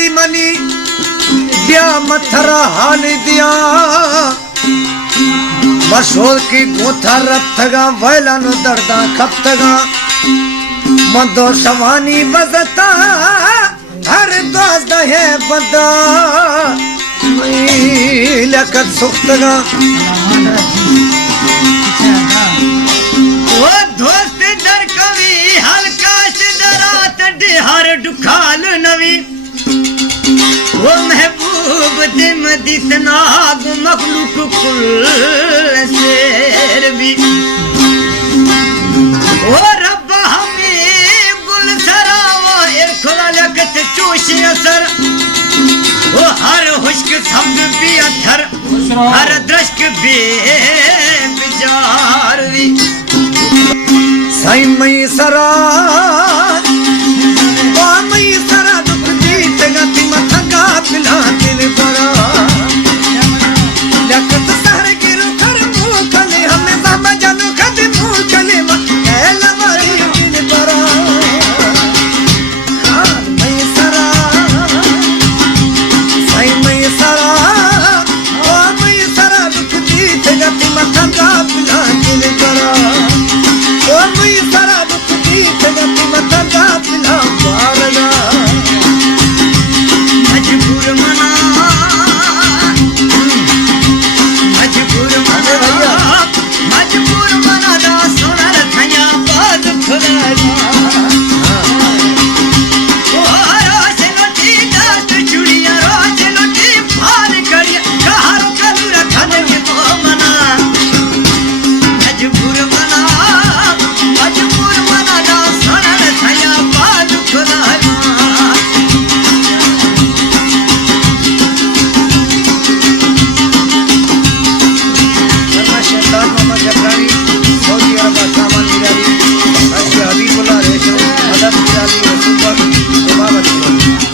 हाली मनी दिया मथरा हाल दिया मशहूर की गोथा रथगा वैला नो दर्दा खपतगा मंदो शवानी बजता हर दोस्त है बंदा लकत सुख्तगा वो दोस्त दर कवि हल्का से दरात डिहर दुखाल नवी वो महबूब दिम दिसना गु मखलूक कुल शेर भी वो रब हमें गुल सरा वो एक लकत चोशी असर वो हर हुश्क शब्द भी अथर हर दृश्क भी बिजार भी साई मई सरा मई सरा दुख जीत गति मथका पिला दिल बड़ा लकत सहर गिर कर मुखले हमें बाबा जानो खद मुखले महल मरी दिल बड़ा मई सरा साई मई सरा ओ मई सरा दुख जीत गति मथका पिला दिल बड़ा ओ मई सरा दुख जीत गति मथका पिला बारना मजबूर मना दा सोनर थया बाद खुदा ओ रोज लोटी दस्त चुड़िया रोज लोटी फाल करिया कहार कलू रखन के तो मना मजबूर मना दा सोनर थया बाद खुदा सऊदी अरब सामान मिलावी हबीबुल्लाह रेशम मदद मिलावी रसूल